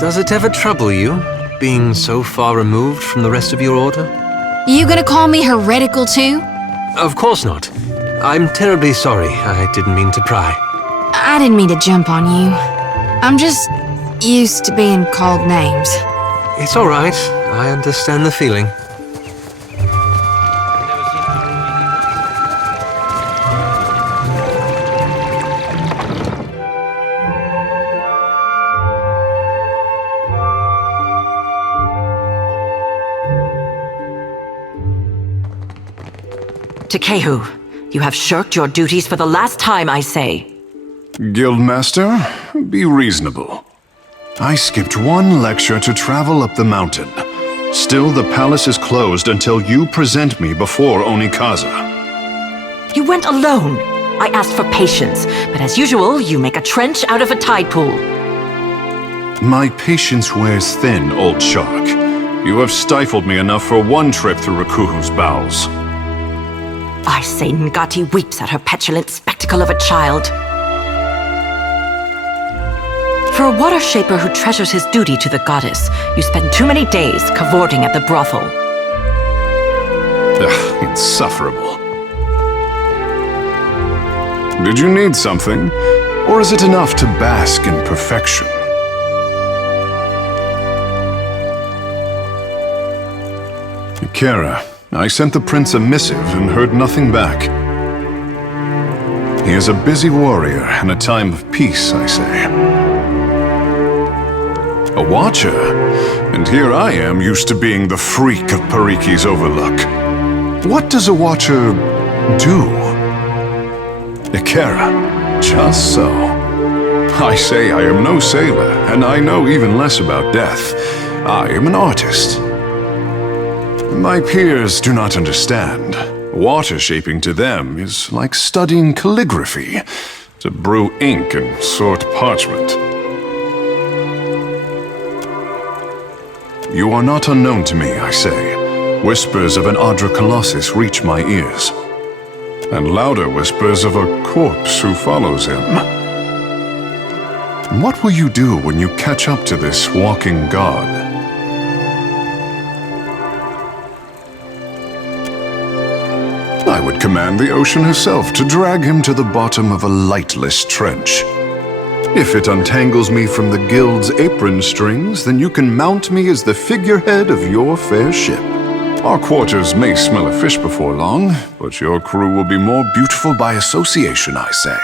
Does it ever trouble you, being so far removed from the rest of your order? You gonna call me heretical too? Of course not. I'm terribly sorry. I didn't mean to pry. I didn't mean to jump on you. I'm just used to being called names. It's all right. I understand the feeling. Takehu, you have shirked your duties for the last time, I say. Guildmaster, be reasonable. I skipped one lecture to travel up the mountain. Still, the palace is closed until you present me before Onikaza. You went alone. I asked for patience, but as usual, you make a trench out of a tide pool. My patience wears thin, old shark. You have stifled me enough for one trip through Rakuhu's bowels. I say Ngati weeps at her petulant spectacle of a child. For a water shaper who treasures his duty to the goddess, you spend too many days cavorting at the brothel. Ugh, insufferable. Did you need something? Or is it enough to bask in perfection? Kara, I sent the prince a missive and heard nothing back. He is a busy warrior in a time of peace, I say. A watcher? And here I am used to being the freak of Pariki's overlook. What does a watcher do? Ikera, just so. I say I am no sailor, and I know even less about death. I am an artist. My peers do not understand. Water shaping to them is like studying calligraphy, to brew ink and sort parchment. You are not unknown to me, I say. Whispers of an Adra Colossus reach my ears, and louder whispers of a corpse who follows him. What will you do when you catch up to this walking god? I would command the ocean herself to drag him to the bottom of a lightless trench. If it untangles me from the guild's apron strings, then you can mount me as the figurehead of your fair ship. Our quarters may smell of fish before long, but your crew will be more beautiful by association, I say.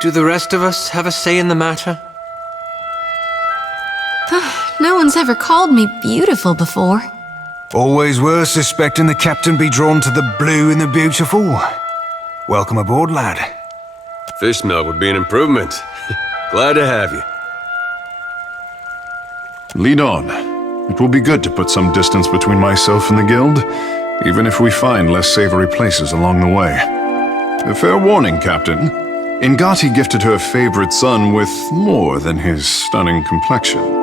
Do the rest of us have a say in the matter? No one's ever called me beautiful before. Always worth suspecting the captain be drawn to the blue and the beautiful. Welcome aboard, lad. Fish smell would be an improvement. Glad to have you. Lead on. It will be good to put some distance between myself and the guild, even if we find less savory places along the way. A fair warning, Captain. Ngati gifted her favorite son with more than his stunning complexion.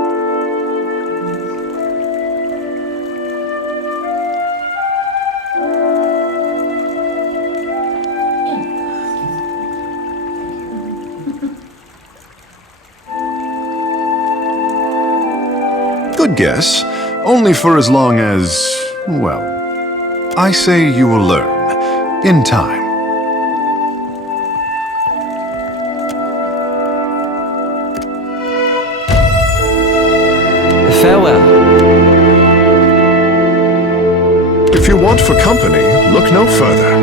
Good guess. Only for as long as, well, I say you will learn. In time. Farewell. If you want for company, look no further.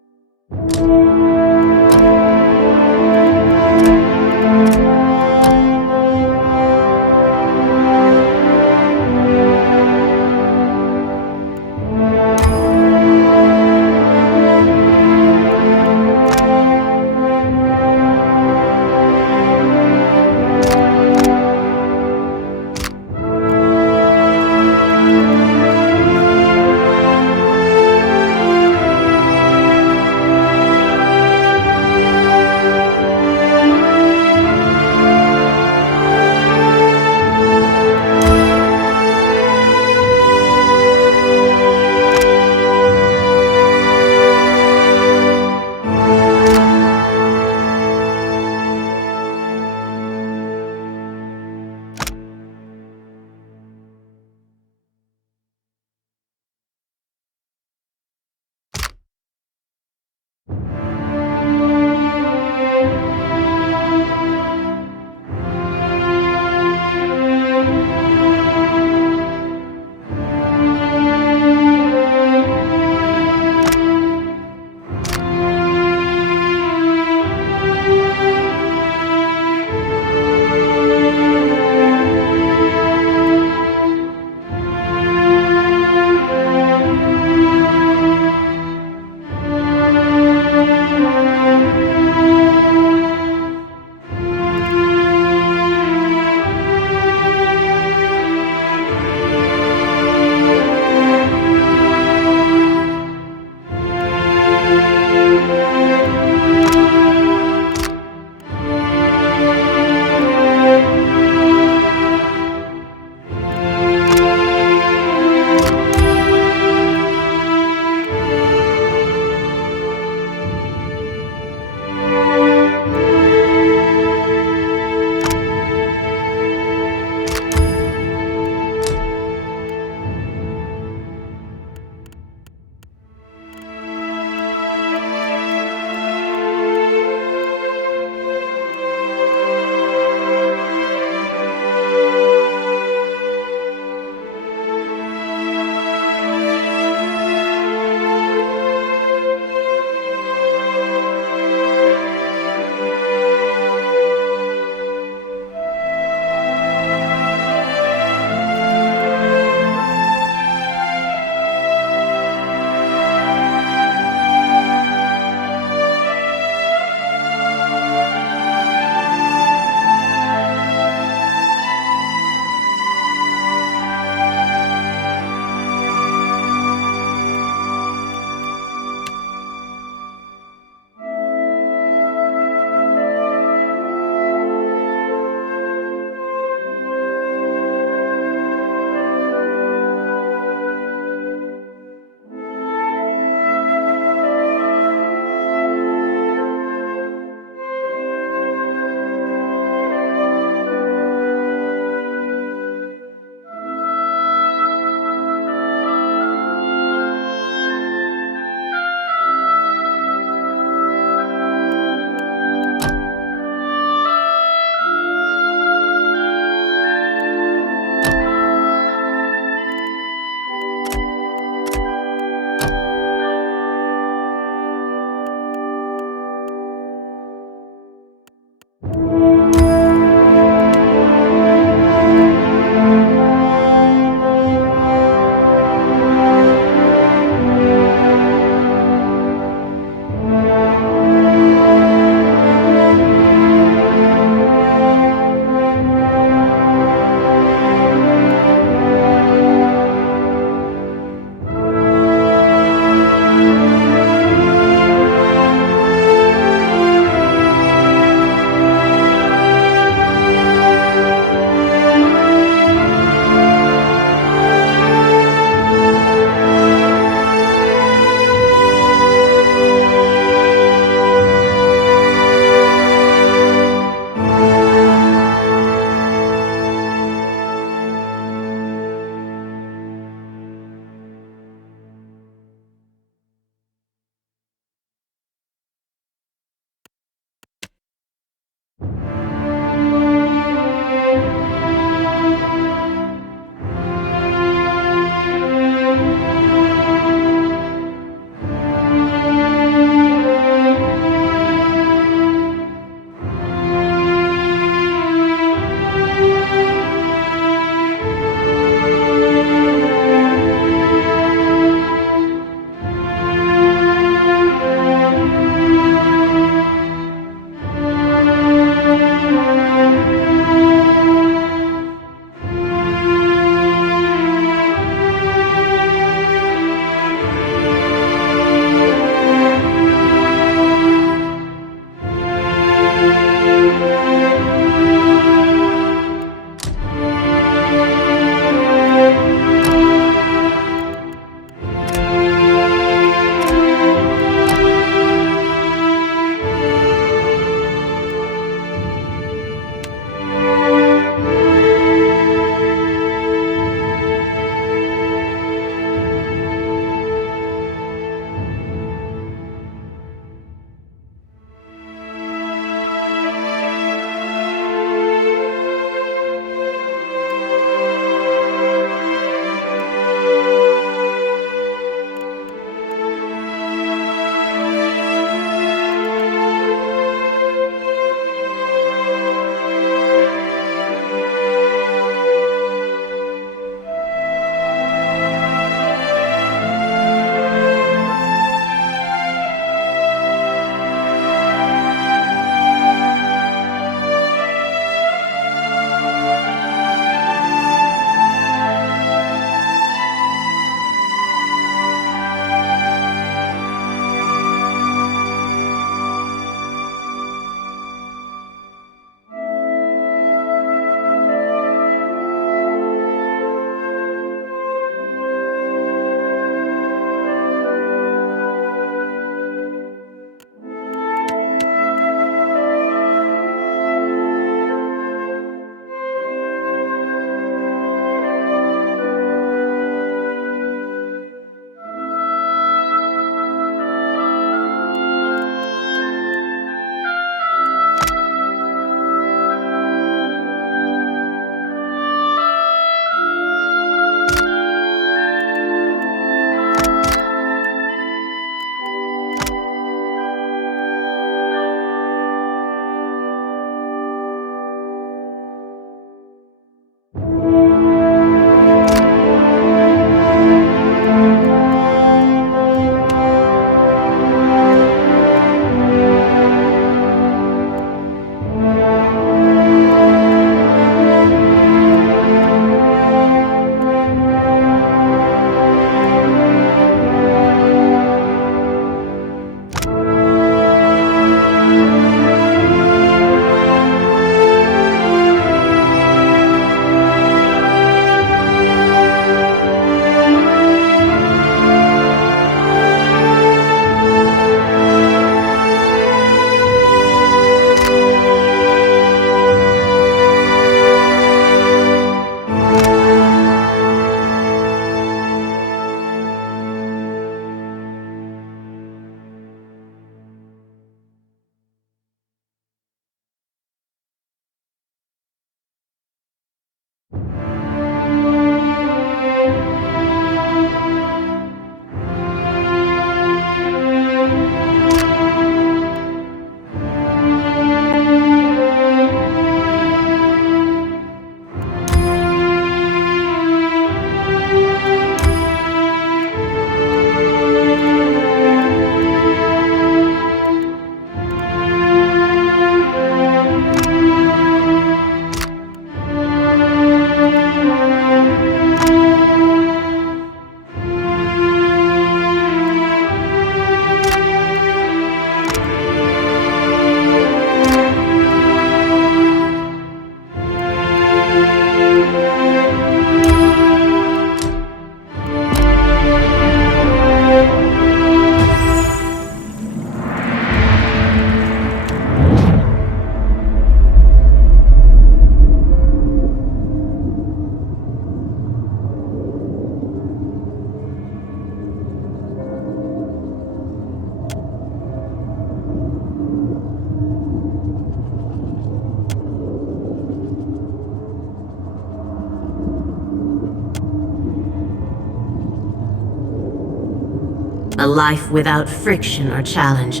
A life without friction or challenge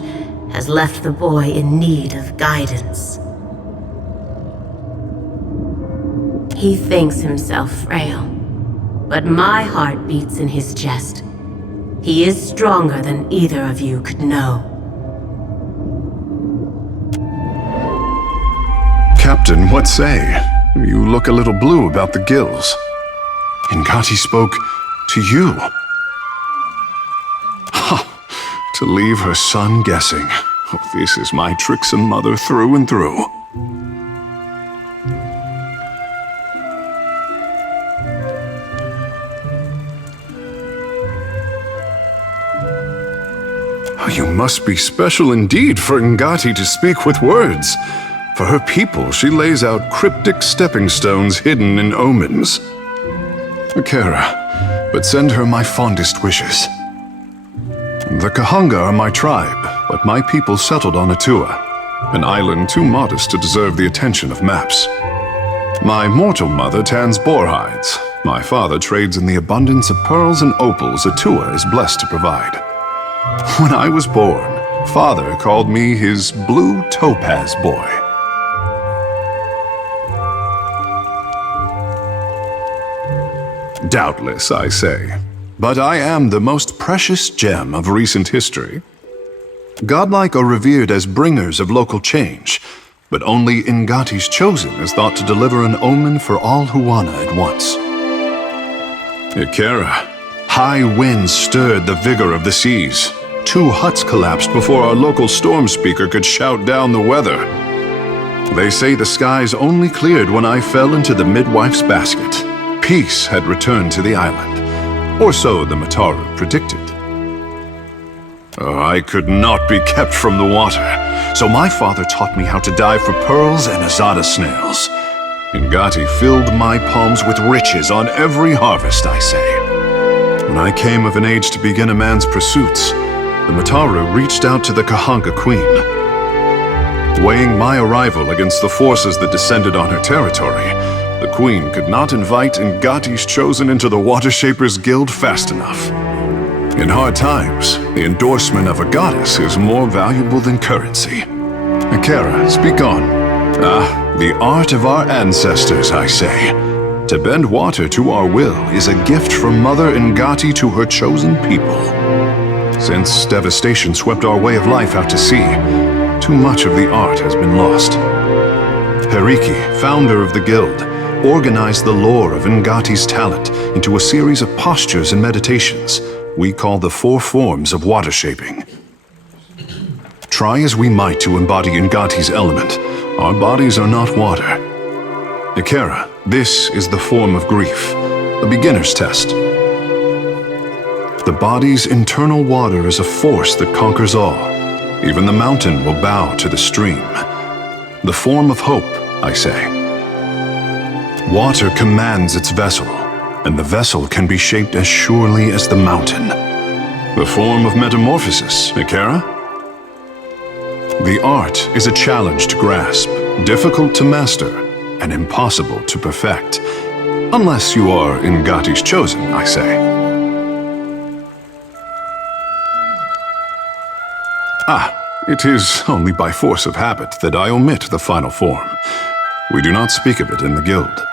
has left the boy in need of guidance. He thinks himself frail, but my heart beats in his chest. He is stronger than either of you could know. Captain, what say? You look a little blue about the gills. Engati spoke to you. Ha! To leave her son guessing. Oh, this is my tricksome mother through and through. You must be special indeed for Engati to speak with words. For her people, she lays out cryptic stepping stones hidden in omens. Akira, but send her my fondest wishes. The Kahanga are my tribe, but my people settled on Atua, an island too modest to deserve the attention of maps. My mortal mother tans boar hides. My father trades in the abundance of pearls and opals Atua is blessed to provide. When I was born, Father called me his blue topaz boy. Doubtless, I say, but I am the most precious gem of recent history. Godlike are revered as bringers of local change, but only Engati's chosen is thought to deliver an omen for all Huana at once. Ikera, high winds stirred the vigor of the seas. 2 huts collapsed before our local storm speaker could shout down the weather. They say the skies only cleared when I fell into the midwife's basket. Peace had returned to the island, or so the Mataru predicted. I could not be kept from the water, so my father taught me how to dive for pearls and azada snails. Engati filled my palms with riches on every harvest, I say. When I came of an age to begin a man's pursuits, the Mataru reached out to the Kahanga Queen. Weighing my arrival against the forces that descended on her territory, the Queen could not invite Engati's chosen into the Water Shapers Guild fast enough. In hard times, the endorsement of a goddess is more valuable than currency. Akira, speak on. The art of our ancestors, I say. To bend water to our will is a gift from Mother Engati to her chosen people. Since devastation swept our way of life out to sea, too much of the art has been lost. Periki, founder of the guild, organized the lore of Engati's talent into a series of postures and meditations we call the 4 forms of water shaping. Try as we might to embody Engati's element, our bodies are not water. Ikera, this is the form of grief, a beginner's test. The body's internal water is a force that conquers all. Even the mountain will bow to the stream. The form of hope, I say. Water commands its vessel, and the vessel can be shaped as surely as the mountain. The form of metamorphosis, Ikera? The art is a challenge to grasp, difficult to master, and impossible to perfect. Unless you are Engati's chosen, I say. It is only by force of habit that I omit the final form. We do not speak of it in the guild.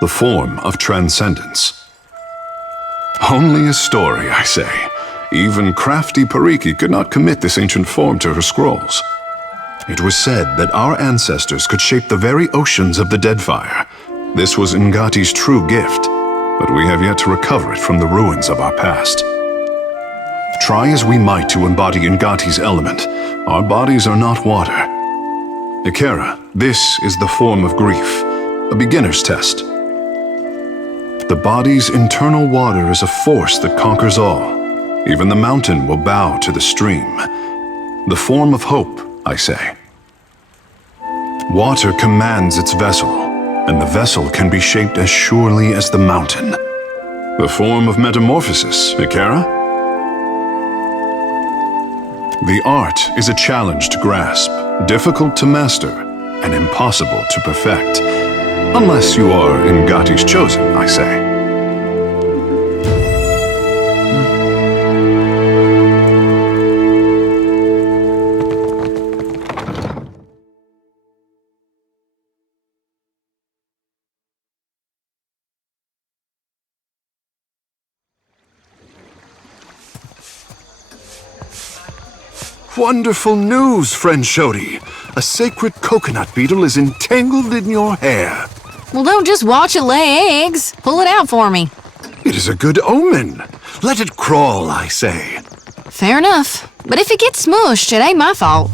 The form of transcendence. Only a story, I say. Even crafty Periki could not commit this ancient form to her scrolls. It was said that our ancestors could shape the very oceans of the Deadfire. This was Engati's true gift, but we have yet to recover it from the ruins of our past. Try as we might to embody Engati's element, our bodies are not water. Ikera, this is the form of grief, a beginner's test. The body's internal water is a force that conquers all. Even the mountain will bow to the stream. The form of hope, I say. Water commands its vessel, and the vessel can be shaped as surely as the mountain. The form of metamorphosis, Ikera? The art is a challenge to grasp, difficult to master, and impossible to perfect. Unless you are Engati's chosen, I say. Wonderful news, friend Shodi. A sacred coconut beetle is entangled in your hair. Well, don't just watch it lay eggs. Pull it out for me. It is a good omen. Let it crawl, I say. Fair enough. But if it gets smushed, it ain't my fault.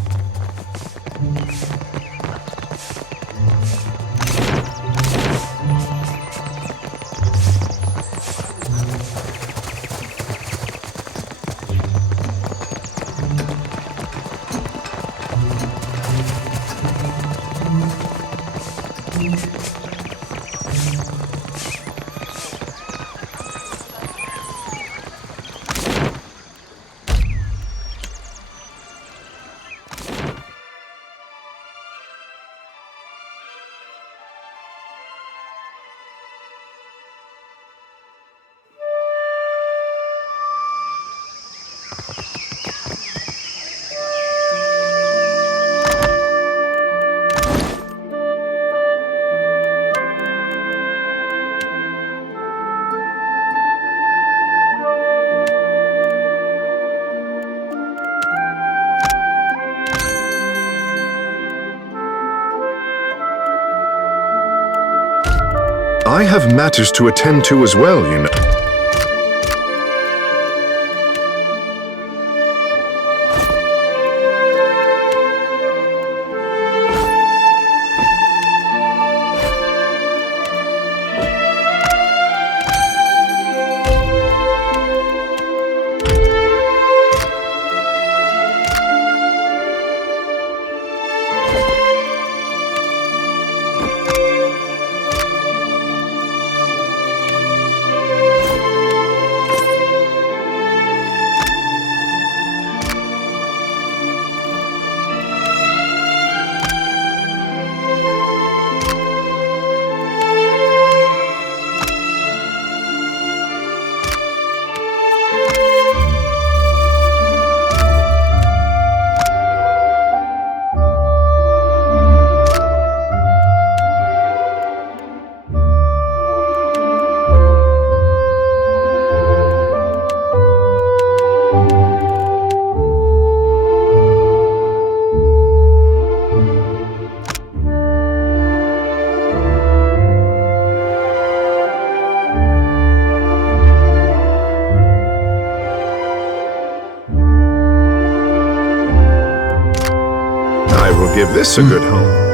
I have matters to attend to as well, you know. I will give this a good home.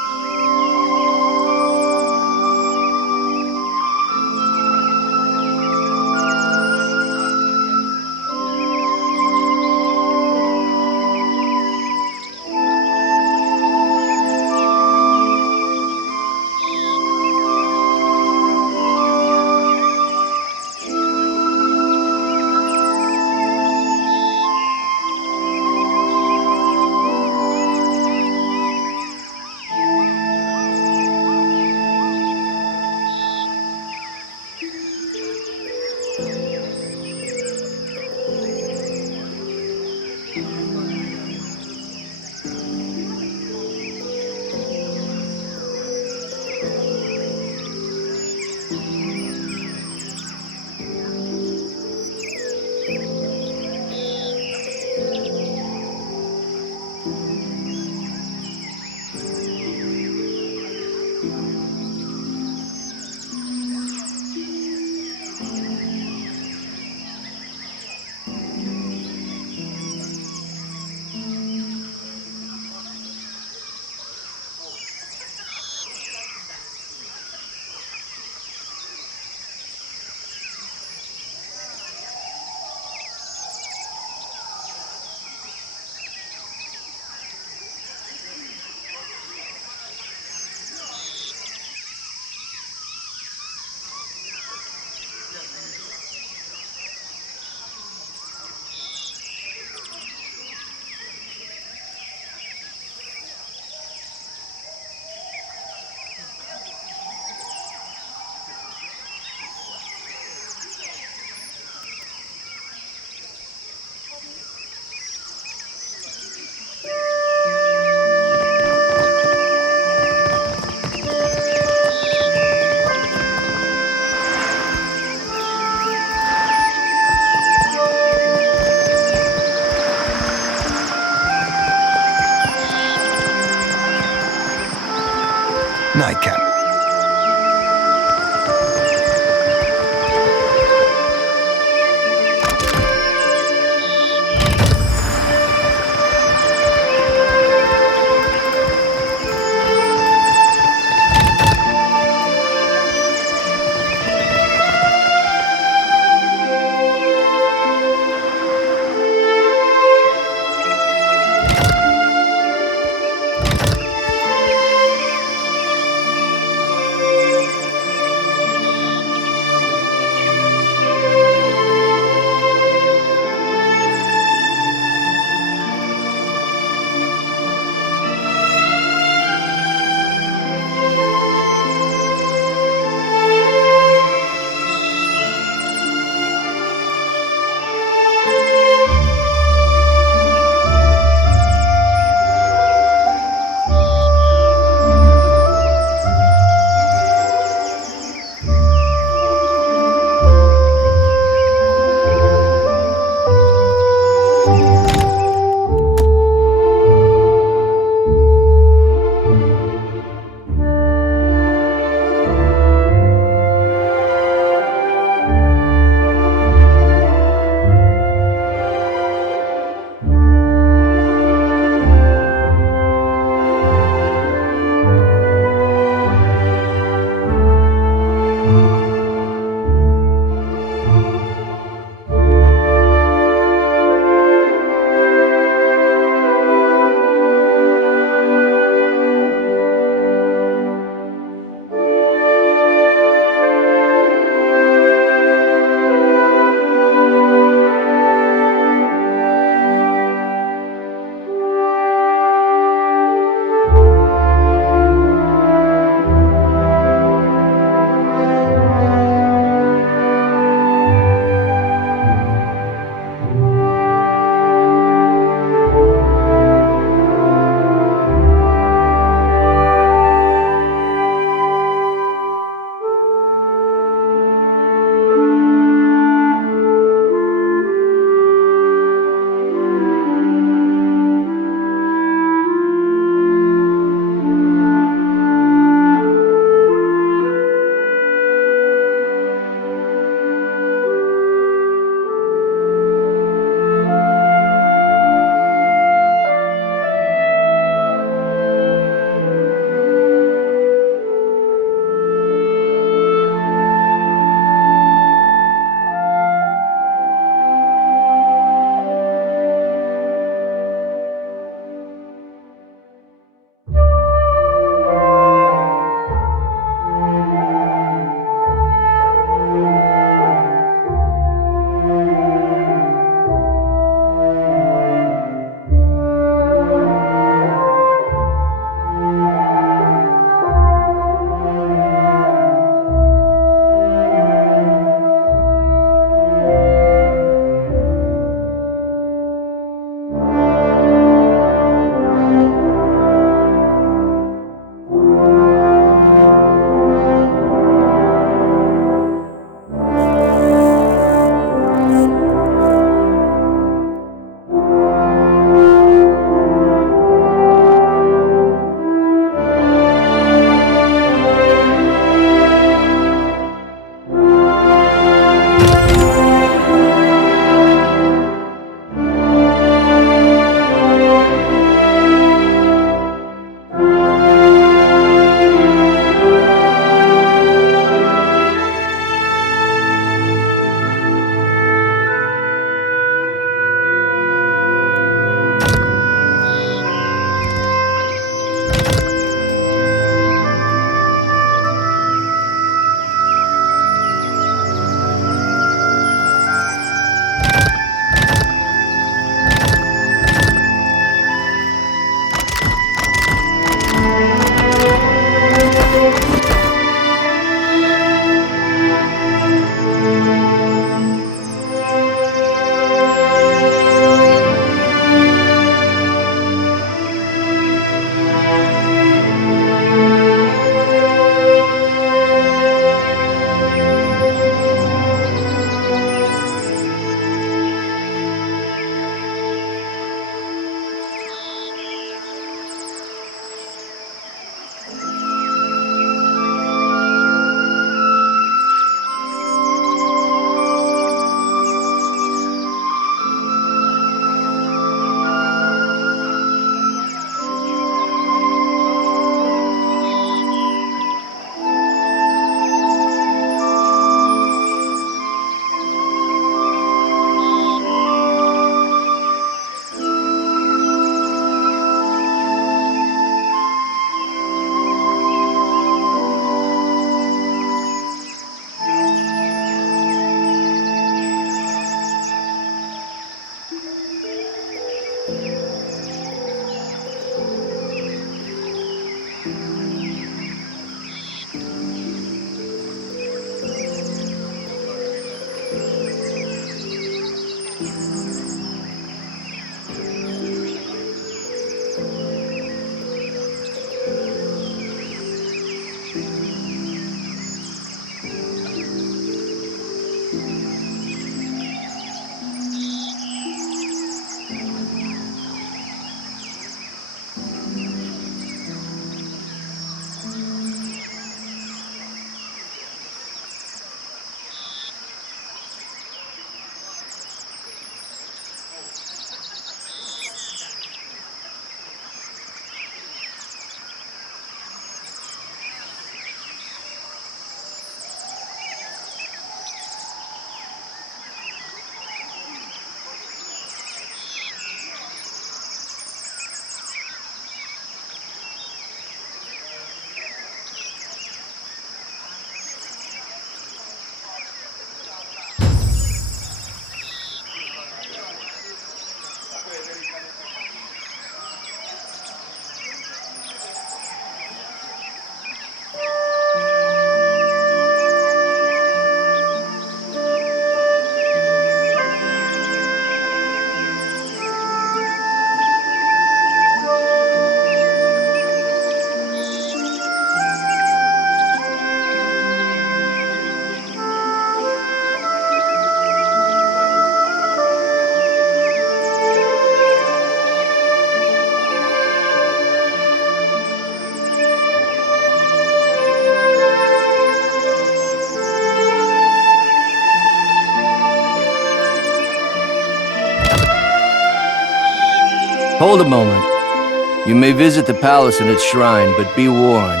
Hold a moment. You may visit the palace and its shrine, but be warned.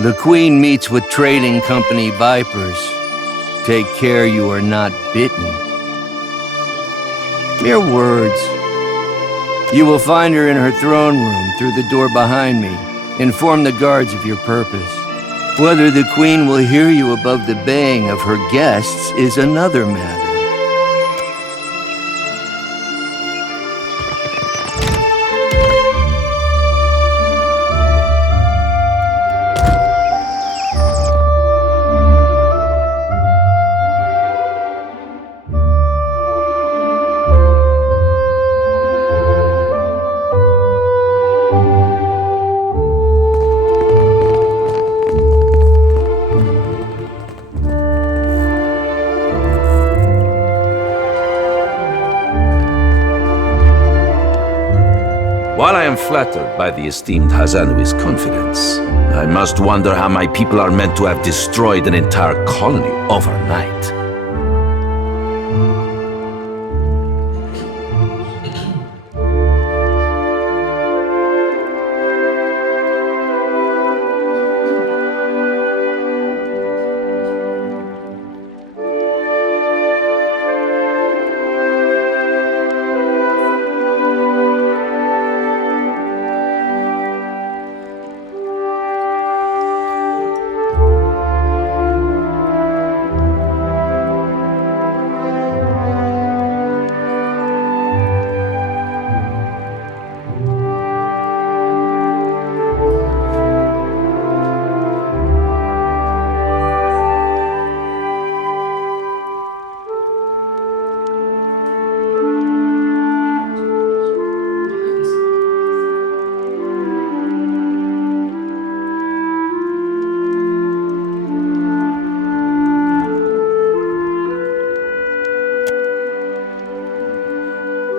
The Queen meets with trading company vipers. Take care you are not bitten. Mere words. You will find her in her throne room through the door behind me. Inform the guards of your purpose. Whether the Queen will hear you above the baying of her guests is another matter. While I am flattered by the esteemed Hazanui's confidence, I must wonder how my people are meant to have destroyed an entire colony overnight.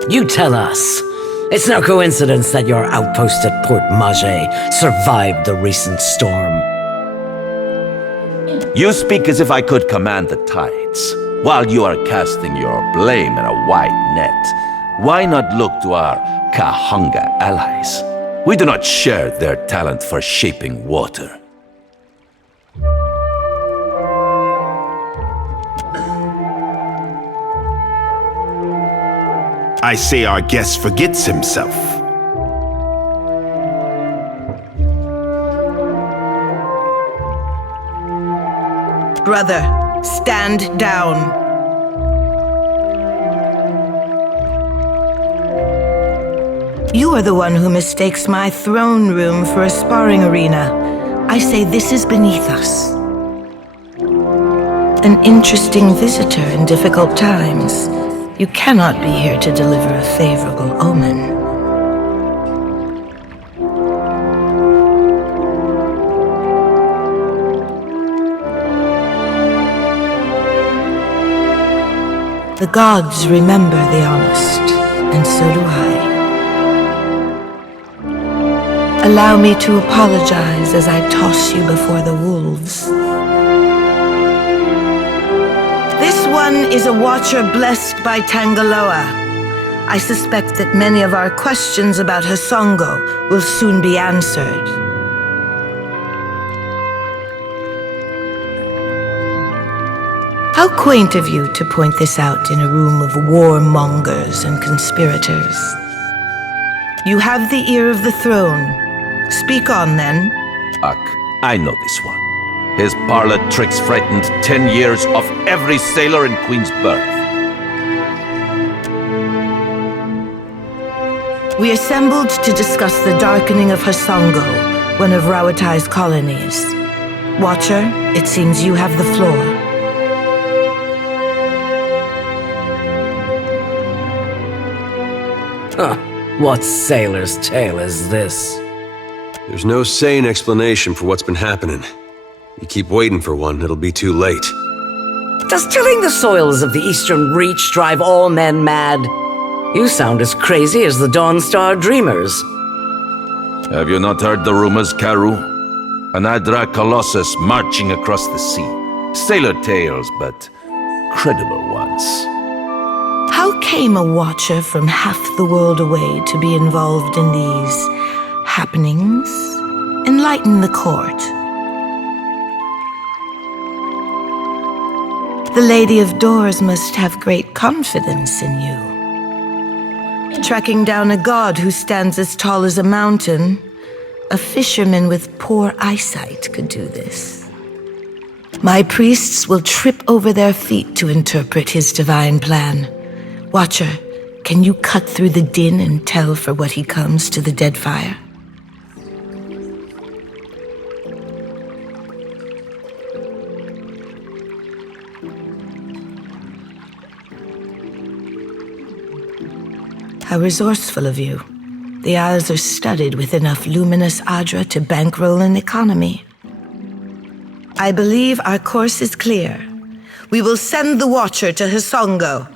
You tell us. It's no coincidence that your outpost at Port Mage survived the recent storm. You speak as if I could command the tides. While you are casting your blame in a wide net, why not look to our Kahanga allies? We do not share their talent for shaping water. I say our guest forgets himself. Brother, stand down. You are the one who mistakes my throne room for a sparring arena. I say this is beneath us. An interesting visitor in difficult times. You cannot be here to deliver a favorable omen. The gods remember the honest, and so do I. Allow me to apologize as I toss you before the wolves. This one is a watcher blessed by Tangaloa. I suspect that many of our questions about Hasongo will soon be answered. How quaint of you to point this out in a room of warmongers and conspirators. You have the ear of the throne. Speak on, then. I know this one. His parlor tricks frightened 10 years of every sailor in Queensburg. We assembled to discuss the darkening of Hasongo, one of Rawatai's colonies. Watcher, it seems you have the floor. Huh. What sailor's tale is this? There's no sane explanation for what's been happening. You keep waiting for one, it'll be too late. Does tilling the soils of the Eastern Reach drive all men mad? You sound as crazy as the Dawnstar Dreamers. Have you not heard the rumors, Karu? An Adra Colossus marching across the sea. Sailor tales, but credible ones. How came a watcher from half the world away to be involved in these happenings? Enlighten the court. The Lady of Doors must have great confidence in you. Tracking down a god who stands as tall as a mountain, a fisherman with poor eyesight could do this. My priests will trip over their feet to interpret his divine plan. Watcher, can you cut through the din and tell for what he comes to the Deadfire? How resourceful of you. The Isles are studded with enough luminous Adra to bankroll an economy. I believe our course is clear. We will send the Watcher to Hisongo.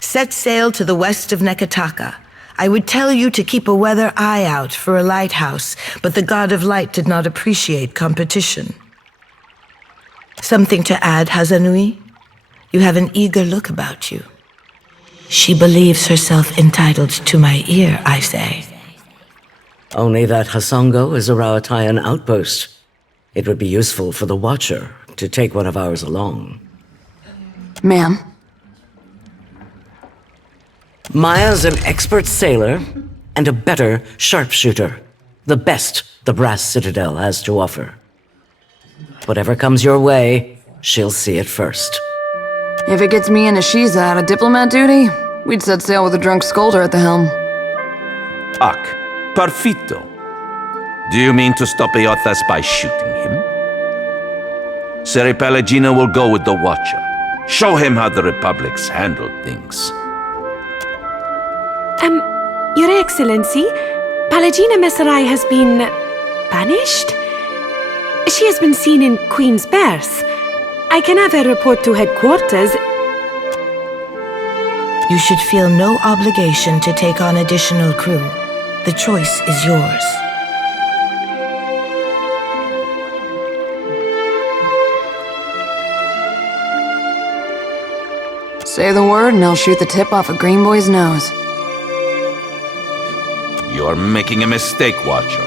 Set sail to the west of Nekataka. I would tell you to keep a weather eye out for a lighthouse, but the God of Light did not appreciate competition. Something to add, Hazanui? You have an eager look about you. She believes herself entitled to my ear, I say. Only that Hisongo is a Rawatayan outpost. It would be useful for the Watcher to take one of ours along. Ma'am? Maya's an expert sailor and a better sharpshooter. The best the Brass Citadel has to offer. Whatever comes your way, she'll see it first. If it gets me and Ashiza out of diplomat duty, we'd set sail with a drunk scolder at the helm. Ak, perfito. Do you mean to stop Eothas by shooting him? Seri Pelagina will go with the Watcher. Show him how the Republic's handled things. Your Excellency, Palagina Messerai has been banished? She has been seen in Queen's berth. I can have her report to headquarters. You should feel no obligation to take on additional crew. The choice is yours. Say the word and I'll shoot the tip off a green boy's nose. You're making a mistake, Watcher.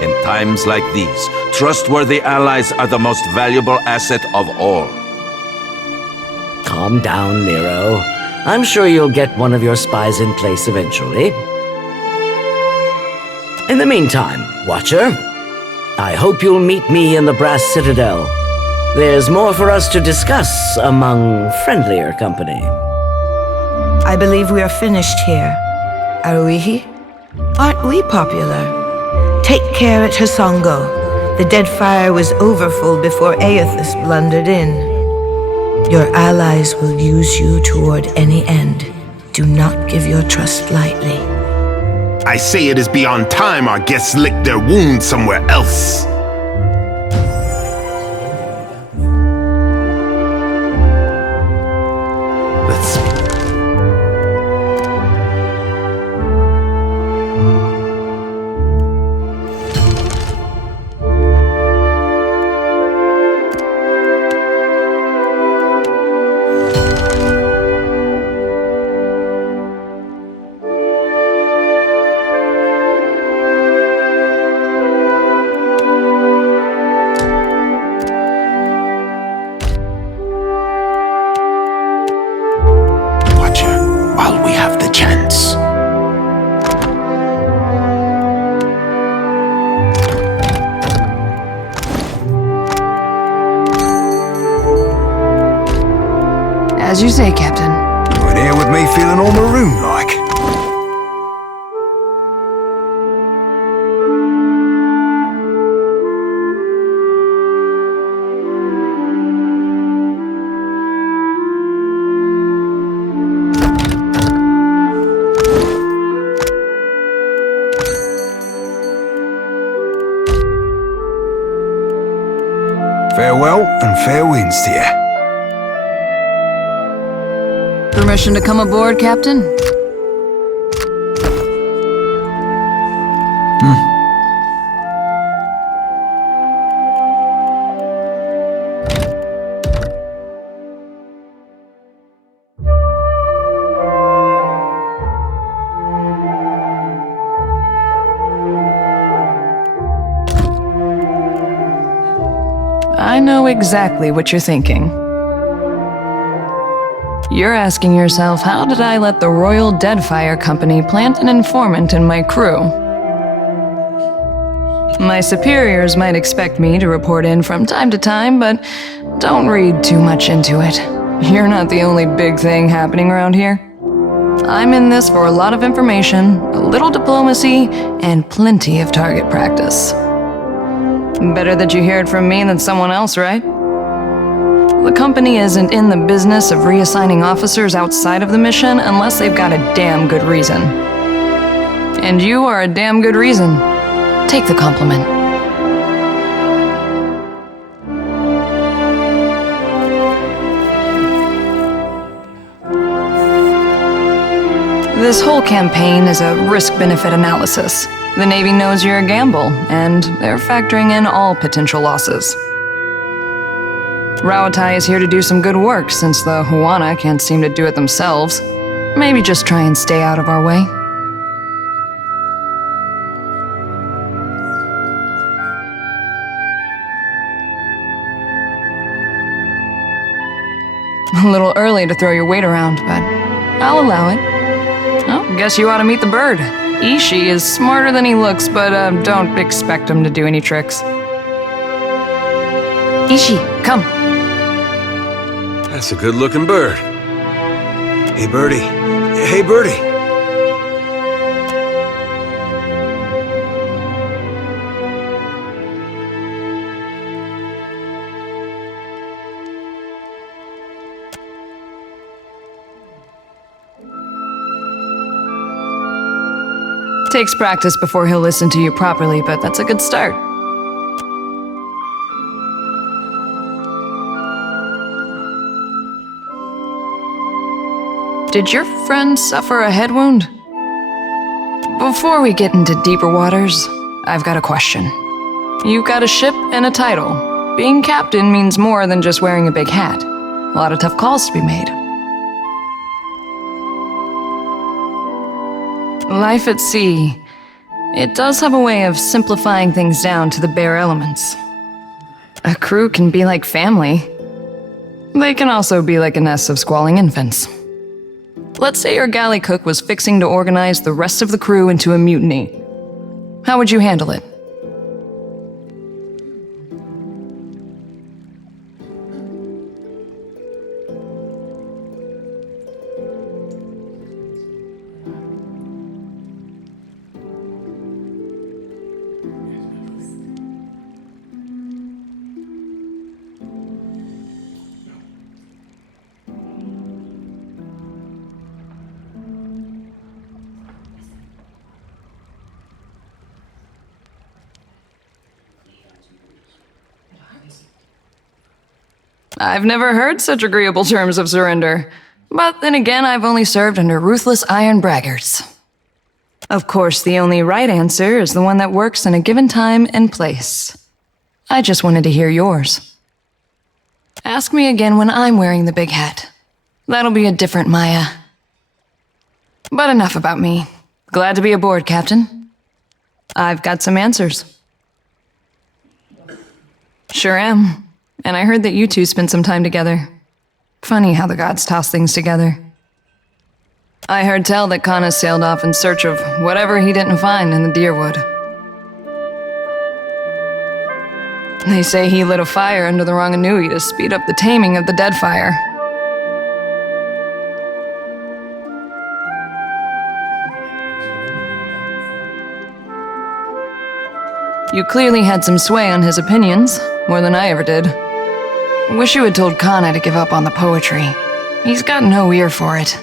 In times like these, trustworthy allies are the most valuable asset of all. Calm down, Nero. I'm sure you'll get one of your spies in place eventually. In the meantime, Watcher, I hope you'll meet me in the Brass Citadel. There's more for us to discuss among friendlier company. I believe we are finished here. Aruihi? Aren't we popular? Take care at Hisongo. The Deadfire was overfull before Aethys blundered in. Your allies will use you toward any end. Do not give your trust lightly. I say it is beyond time our guests lick their wounds somewhere else. As you say, Captain. You're in here with me feeling all maroon-like. Farewell and fair winds to you. Permission to come aboard, Captain? know exactly what you're thinking. You're asking yourself, how did I let the Royal Deadfire Company plant an informant in my crew? My superiors might expect me to report in from time to time, but don't read too much into it. You're not the only big thing happening around here. I'm in this for a lot of information, a little diplomacy, and plenty of target practice. Better that you hear it from me than someone else, right? The company isn't in the business of reassigning officers outside of the mission unless they've got a damn good reason. And you are a damn good reason. Take the compliment. This whole campaign is a risk-benefit analysis. The Navy knows you're a gamble, and they're factoring in all potential losses. Rawatai is here to do some good work since the Huana can't seem to do it themselves. Maybe just try and stay out of our way. A little early to throw your weight around, but I'll allow it. Oh, guess you ought to meet the bird. Ishi is smarter than he looks, but don't expect him to do any tricks. Ishi, come. That's a good-looking bird. Hey, birdie. Hey, birdie. Takes practice before he'll listen to you properly, but that's a good start. Did your friend suffer a head wound? Before we get into deeper waters, I've got a question. You've got a ship and a title. Being captain means more than just wearing a big hat. A lot of tough calls to be made. Life at sea, it does have a way of simplifying things down to the bare elements. A crew can be like family. They can also be like a nest of squalling infants. Let's say your galley cook was fixing to organize the rest of the crew into a mutiny. How would you handle it? I've never heard such agreeable terms of surrender. But then again, I've only served under ruthless iron braggarts. Of course, the only right answer is the one that works in a given time and place. I just wanted to hear yours. Ask me again when I'm wearing the big hat. That'll be a different Maya. But enough about me. Glad to be aboard, Captain. I've got some answers. Sure am. And I heard that you two spent some time together. Funny how the gods toss things together. I heard tell that Kana sailed off in search of whatever he didn't find in the Deerwood. They say he lit a fire under the Ranganui to speed up the taming of the Deadfire. You clearly had some sway on his opinions, more than I ever did. Wish you had told Kana to give up on the poetry. He's got no ear for it.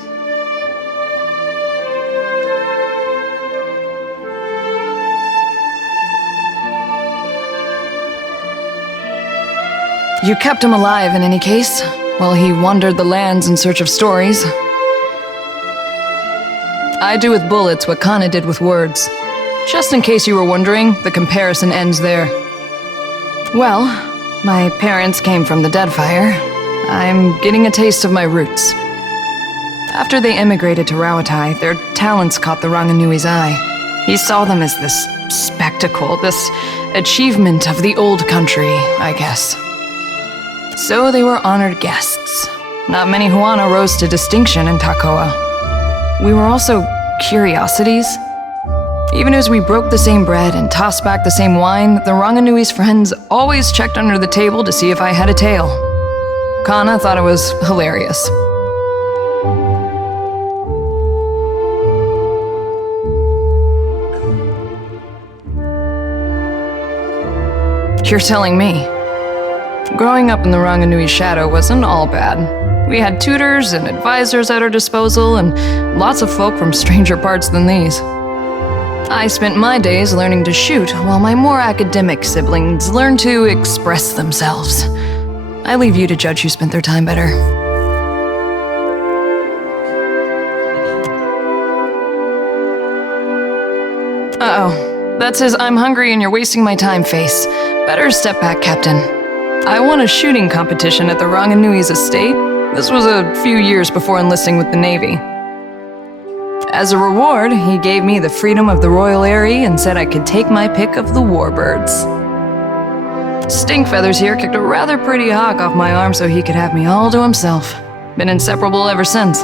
You kept him alive in any case, while he wandered the lands in search of stories. I do with bullets what Kana did with words. Just in case you were wondering, the comparison ends there. Well, my parents came from the Deadfire. I'm getting a taste of my roots. After they immigrated to Rawatai, their talents caught the Ranganui's eye. He saw them as this spectacle, this achievement of the old country, I guess. So they were honored guests. Not many Huana rose to distinction in Takoa. We were also curiosities. Even as we broke the same bread and tossed back the same wine, the Ranganui's friends always checked under the table to see if I had a tail. Kana thought it was hilarious. You're telling me. Growing up in the Ranganui's shadow wasn't all bad. We had tutors and advisors at our disposal, and lots of folk from stranger parts than these. I spent my days learning to shoot, while my more academic siblings learned to express themselves. I leave you to judge who spent their time better. Uh-oh. That says I'm hungry and you're wasting my time face. Better step back, Captain. I won a shooting competition at the Ranganui's estate. This was a few years before enlisting with the Navy. As a reward, he gave me the freedom of the Royal Eyrie and said I could take my pick of the warbirds. Stinkfeathers here kicked a rather pretty hawk off my arm so he could have me all to himself. Been inseparable ever since.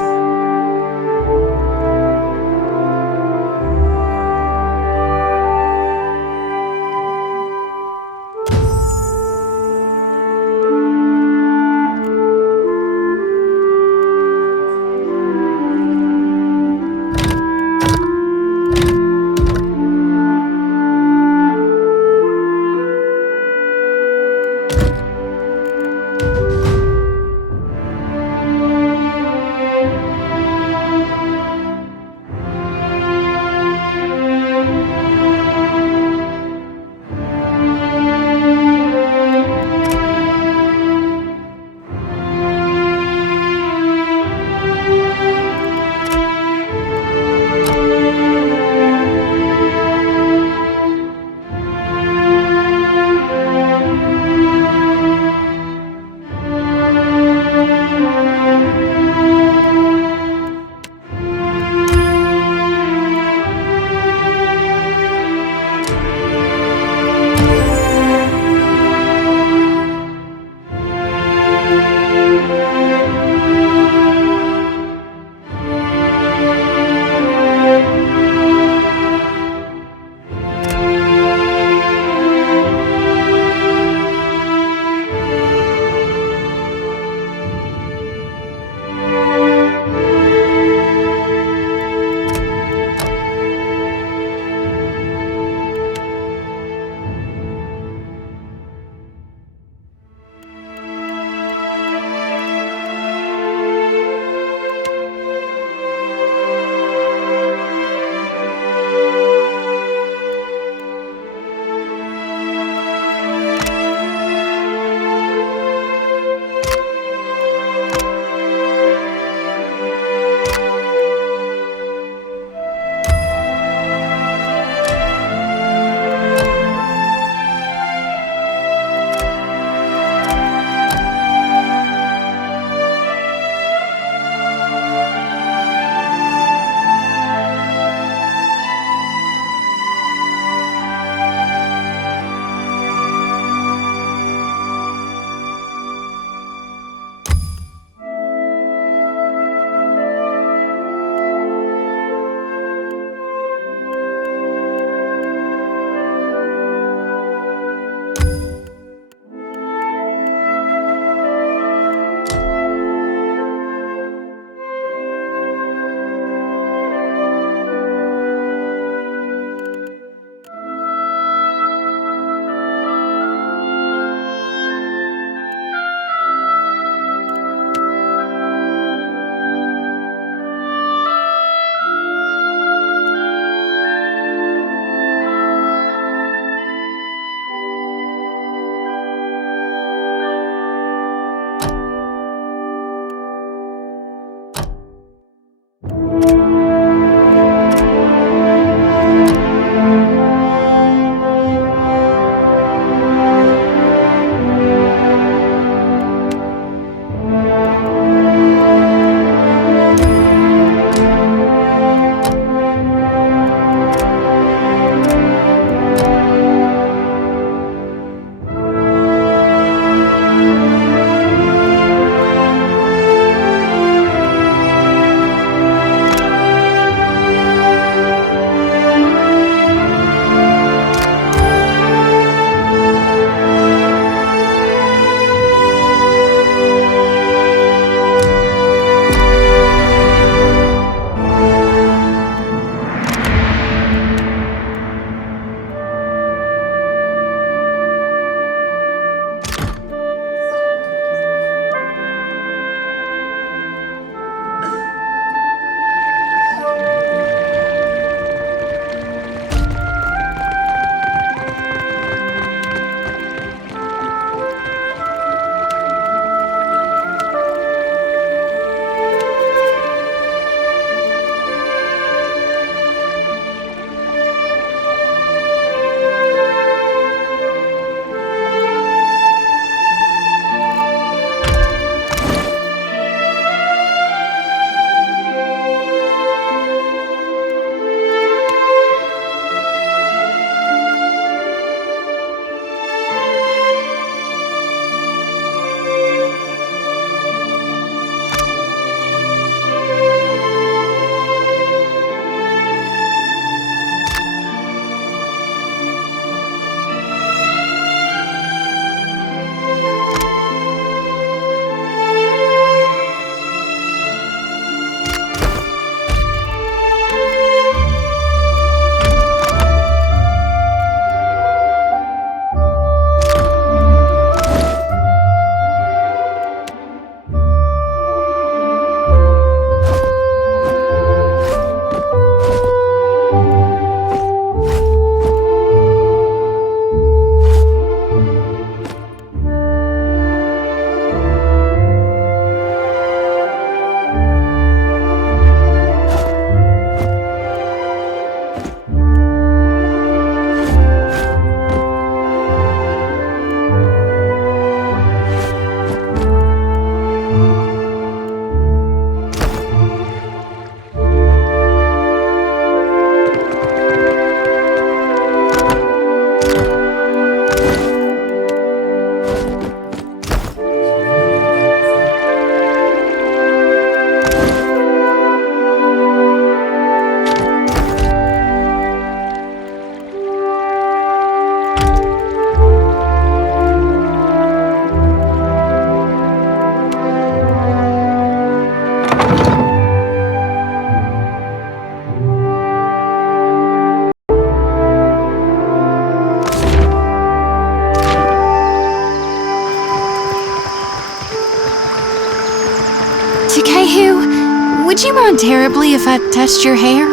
Takehu, would you mind terribly if I touched your hair?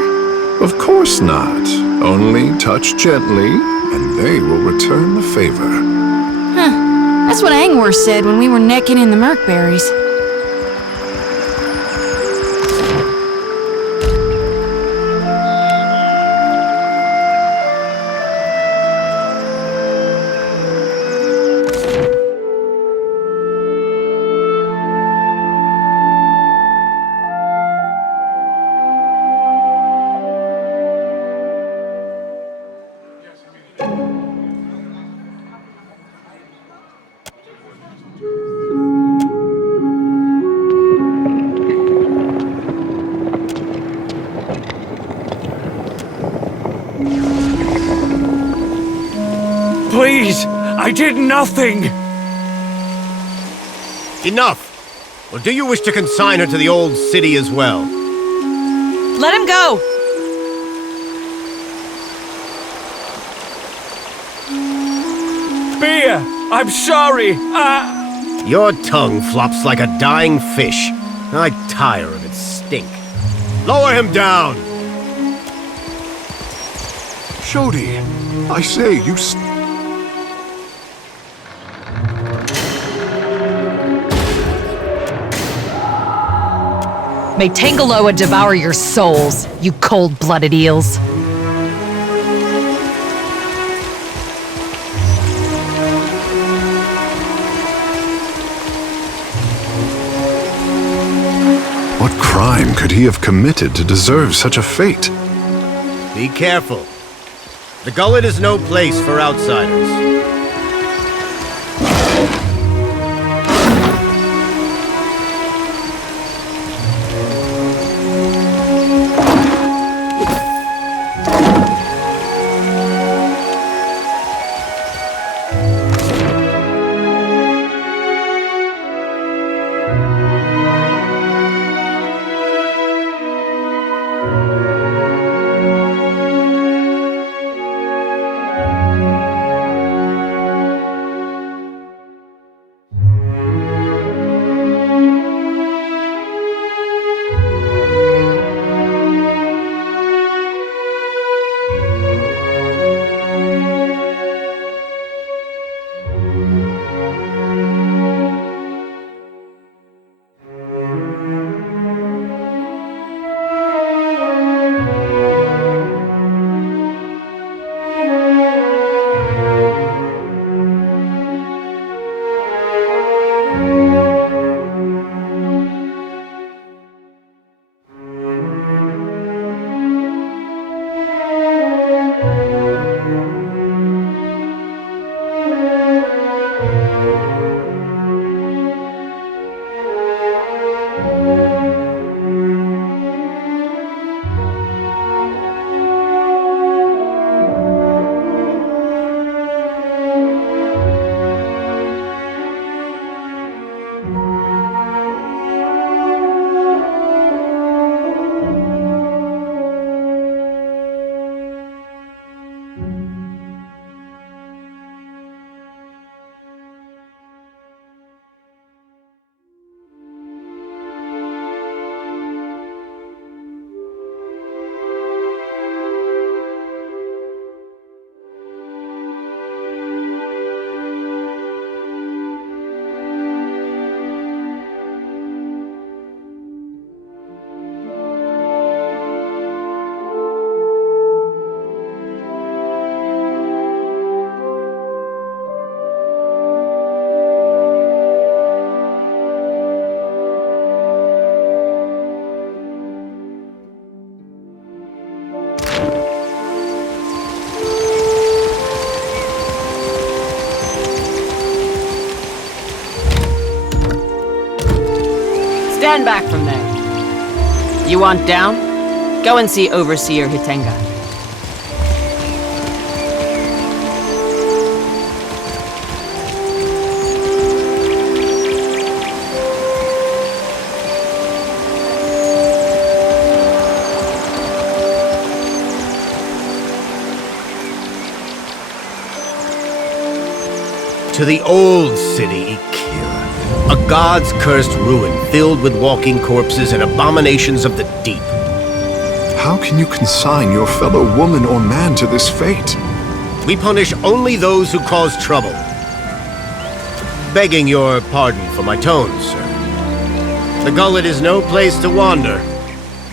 Of course not. Only touch gently, and they will return the favor. Huh. That's what Angwar said when we were necking in the Merkberries. Please! I did nothing! Enough! Or do you wish to consign her to the old city as well? Let him go! Bia! I'm sorry! Your tongue flops like a dying fish. I tire of its stink. Lower him down! Shodi, I say, you May Tangaloa devour your souls, you cold-blooded eels. What crime could he have committed to deserve such a fate? Be careful. The gullet is no place for outsiders. Stand back from there. You want down? Go and see Overseer Hitenga. To the old city, Ikira. A god's cursed ruin filled with walking corpses and abominations of the deep. How can you consign your fellow woman or man to this fate? We punish only those who cause trouble. Begging your pardon for my tones, sir. The gullet is no place to wander.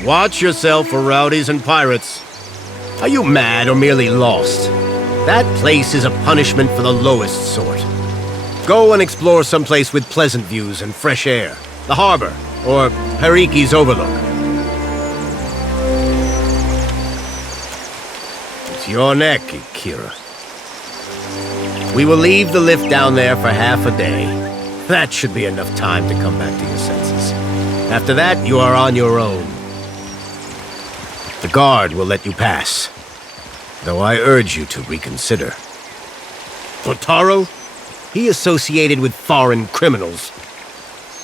Watch yourself for rowdies and pirates. Are you mad or merely lost? That place is a punishment for the lowest sort. Go and explore someplace with pleasant views and fresh air. The harbor, or Hariki's Overlook. It's your neck, Kira. We will leave the lift down there for half a day. That should be enough time to come back to your senses. After that, you are on your own. The guard will let you pass, though I urge you to reconsider. Otaro? He associated with foreign criminals.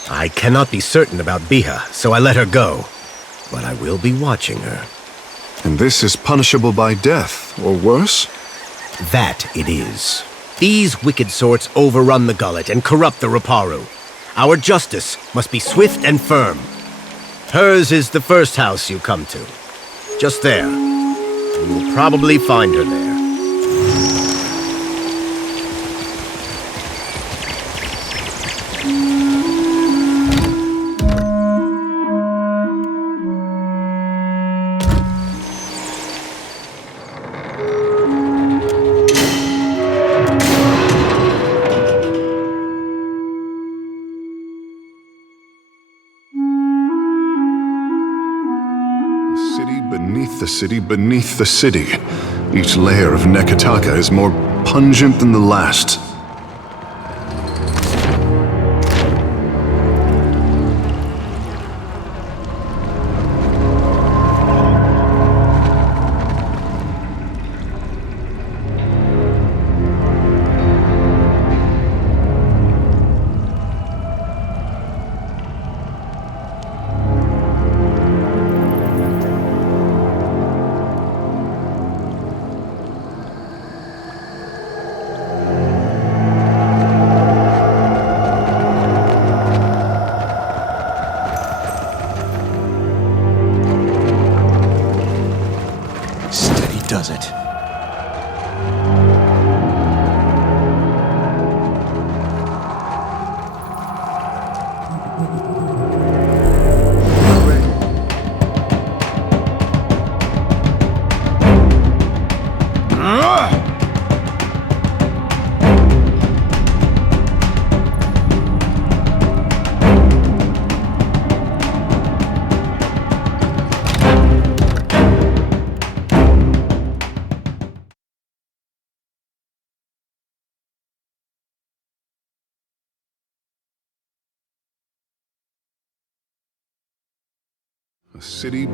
I cannot be certain about Biha, so I let her go. But I will be watching her. And this is punishable by death, or worse? That it is. These wicked sorts overrun the gullet and corrupt the Raparu. Our justice must be swift and firm. Hers is the first house you come to. Just there. You will probably find her there. The city beneath the city. Each layer of Nekataka is more pungent than the last. Does it? A city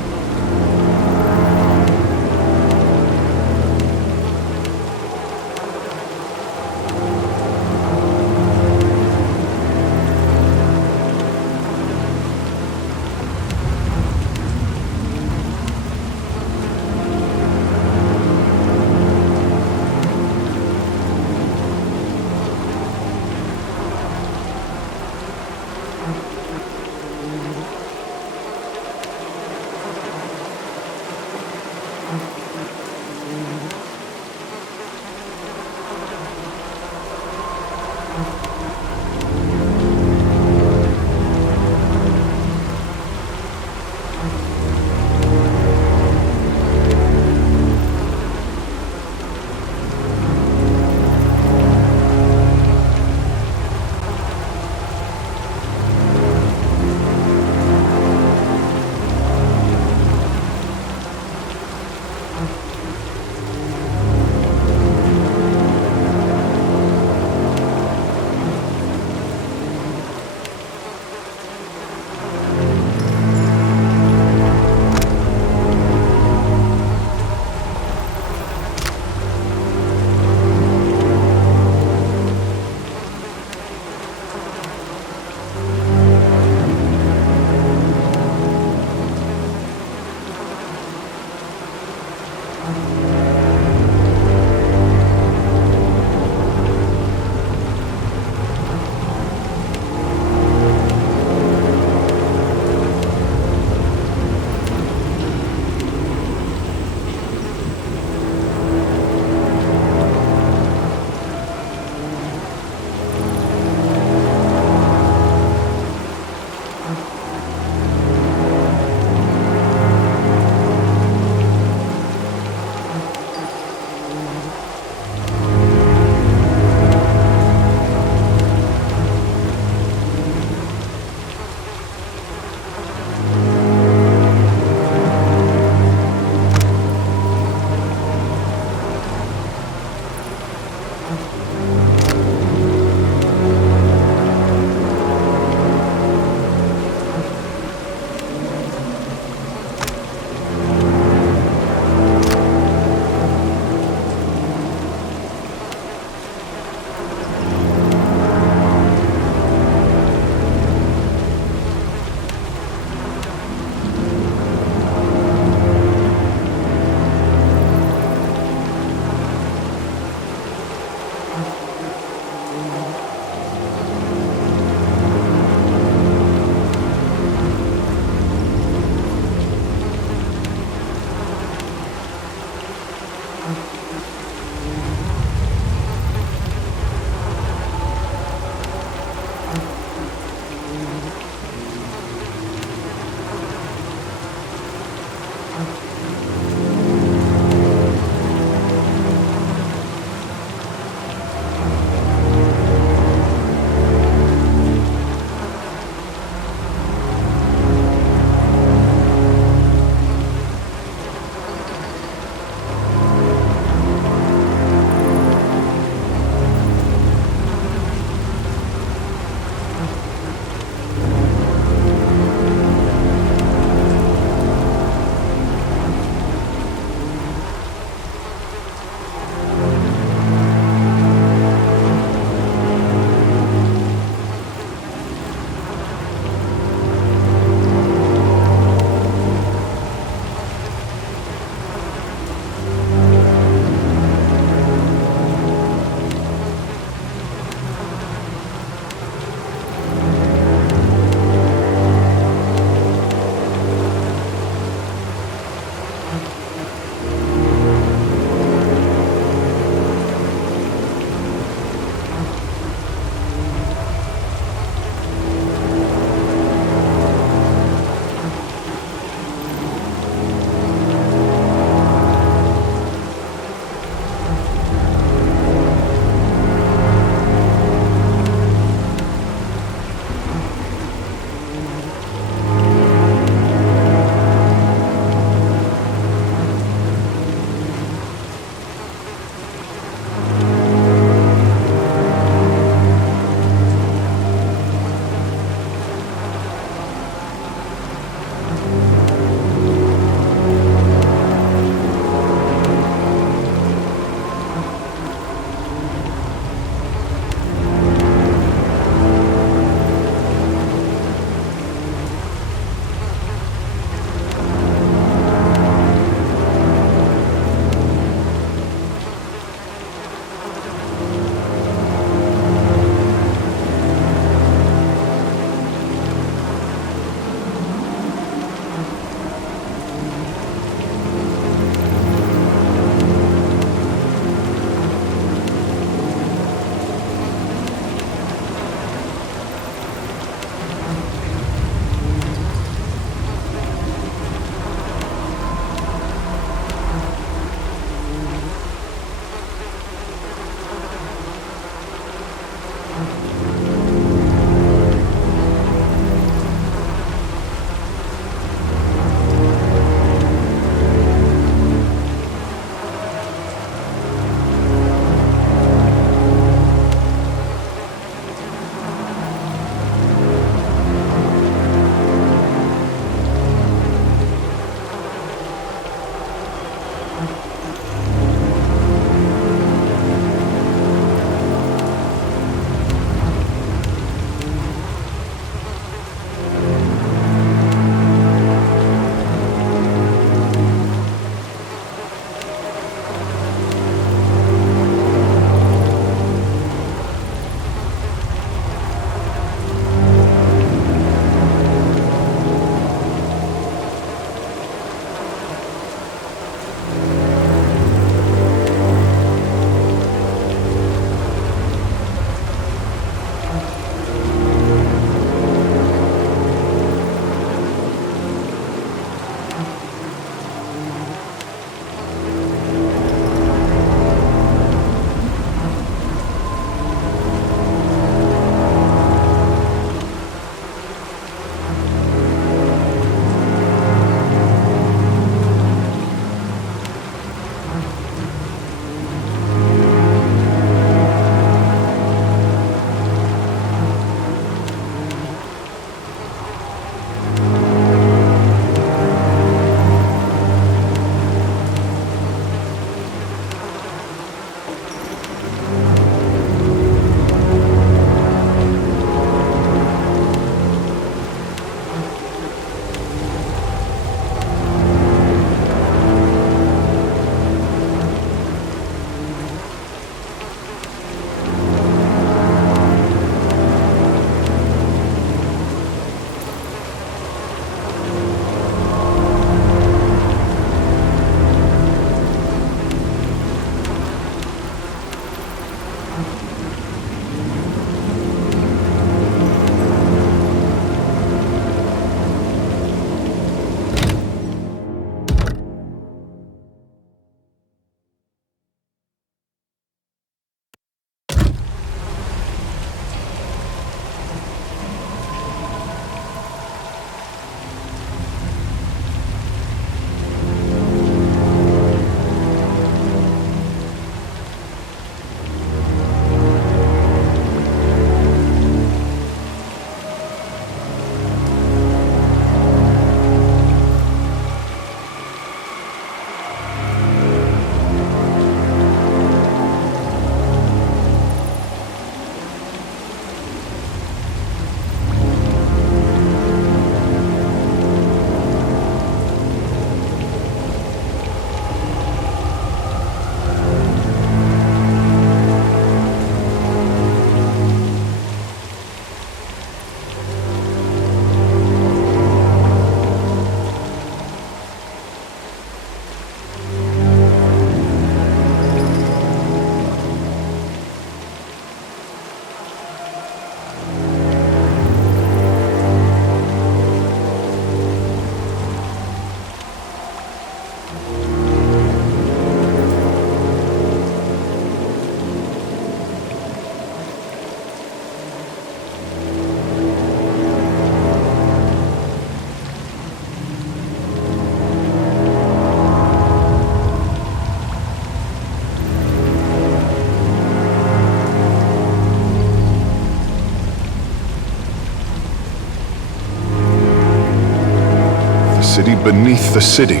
beneath the city.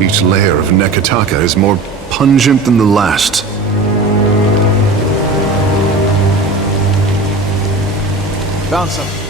Each layer of Nekataka is more pungent than the last. Found some.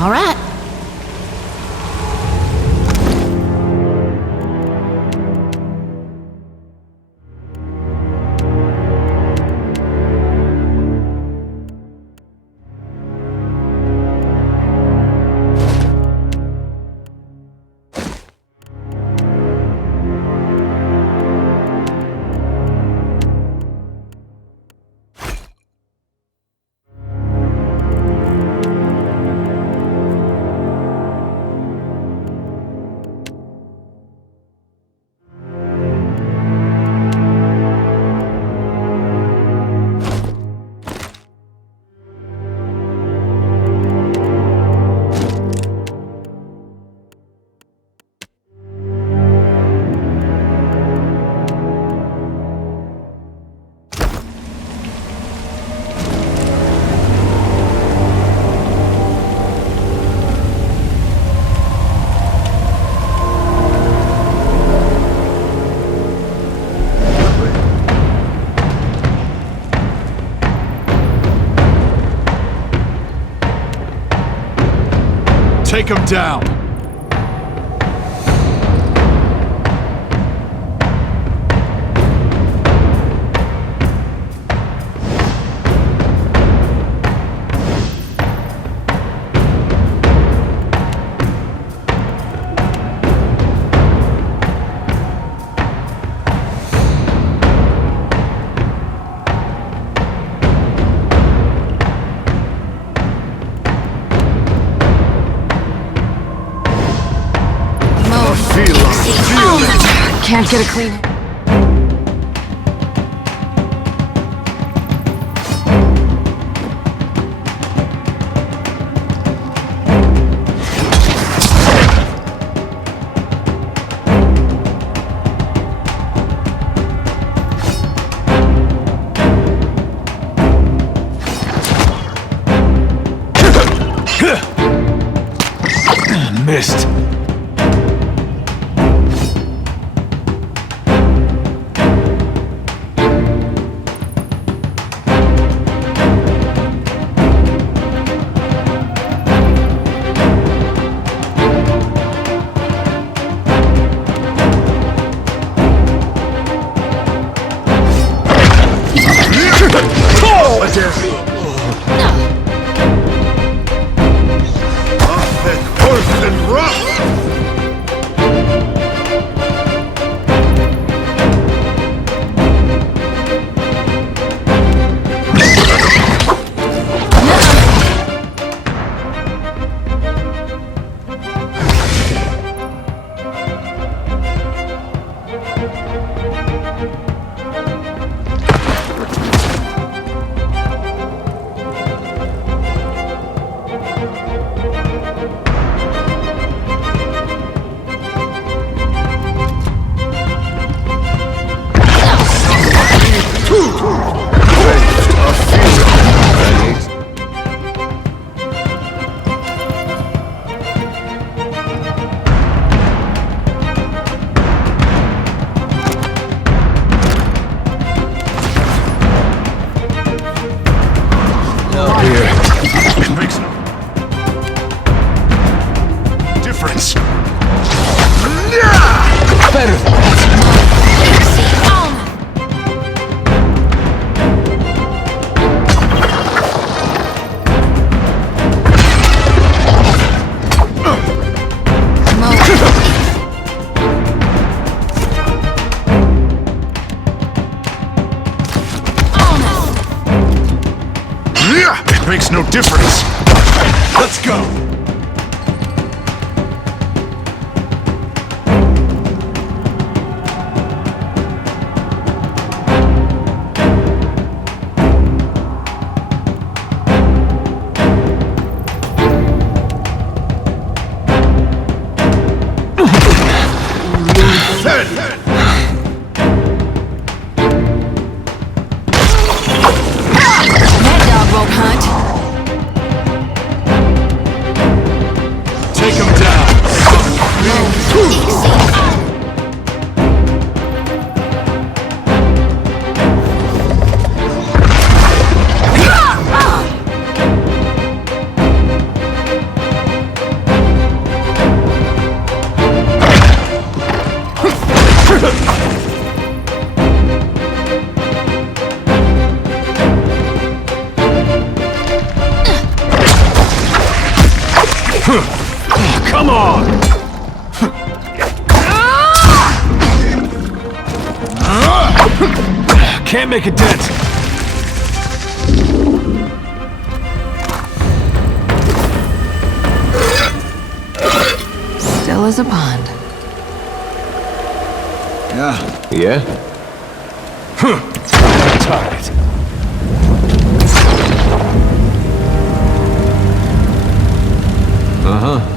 All right. Take him down! Can't get a clean. Missed. Makes no difference. Let's go. That dog won't hunt. Come on! Can't make a dent. Still as a pond. Yeah? Target. Uh-huh.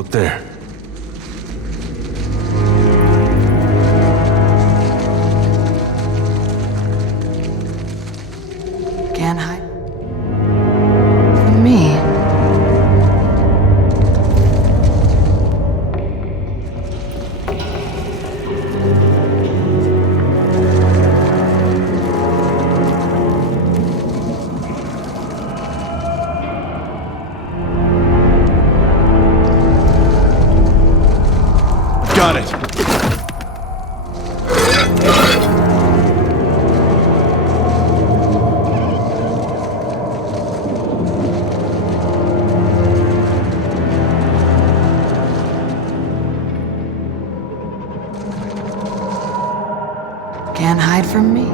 Look there. Can't hide from me. Got it. Can't hide from me.